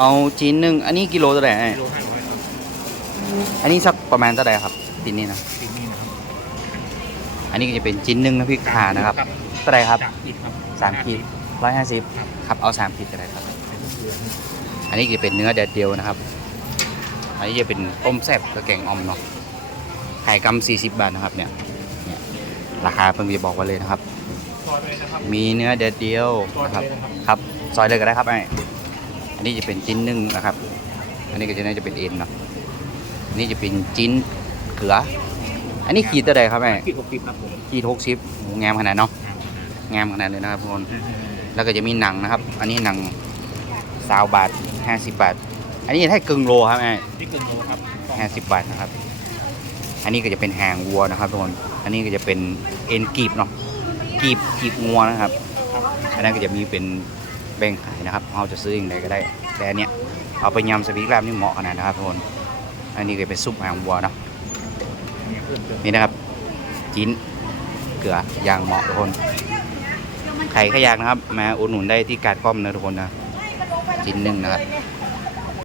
เอาชิ้นหนึ่งอันนี้กิโลเท่าไหร่ไอ้กิโลห้าร้อยครับอันนี้สักประมาณเท่าไหร่ครับชิ้นนี้นะสิ่งนี้นะครับอันนี้ก็จะเป็นชิ้นหนึ่งนะพี่ขานะครับเท่าไหร่ครับสามขีดครับสามขีดร้อยห้าสิบครับเอาสามขีดก็ได้ครับ อันนี้จะเป็นเนื้อแดดเดียวนะครับ อันนี้จะเป็นต้มแซ่บกับแกงอ่อมเนาะไข่กำสี่สิบบาทนะครับเนี่ยเนี่ยราคาเพิ่งจะบอกไว้เลยนะครับ ซอยไปเลยนะครับมีเนื้อแดดเดียวซอยนะไปครับเลยนะครับ ครับ ซอยเลยก็ได้ครับไอ้ อันนี้จะเป็นชิ้นหนึ่งนะครับ อันนี้ก็จะน่าจะเป็นเอ็นเนาะอันนี้จะเป็นชิ้นเขือ อันนี้ขีดเท่าไหร่ครับไอ้ขีดหกสิบครับผมขีดหกสิบงามขนาดเนาะงามขนาดเลยนะครับทุกคนแล้วก็จะมีหนังนะครับ อันนี้หนังสาวบาทห้าสิบบาท อันนี้ให้กึ่งโลครับไอ้ที่เกินโลครับห้าสิบบาทนะครับ อันนี้ก็จะเป็นหางวัวนะครับทุกคน อันนี้ก็จะเป็นเอ็นกีบเนาะกีบกีบงัวนะครับ อันนั้นก็จะมีเป็น แบ่งขายนะครับเราจะซื้ออย่างไรก็ได้ แต่อันเนี้ยเอาไปยำสปีกแรบนี่เหมาะขนาดนะครับทุกคนอันนี้ก็เป็นซุปหางวัวเนาะนี่นะครับจิ้นเกลือย่างเหมาะทุกคนไข่ขยากนะครับ มาอุดหนุนได้ที่การก้อมนะทุกคนนะชิ้นหนึ่งนะครับ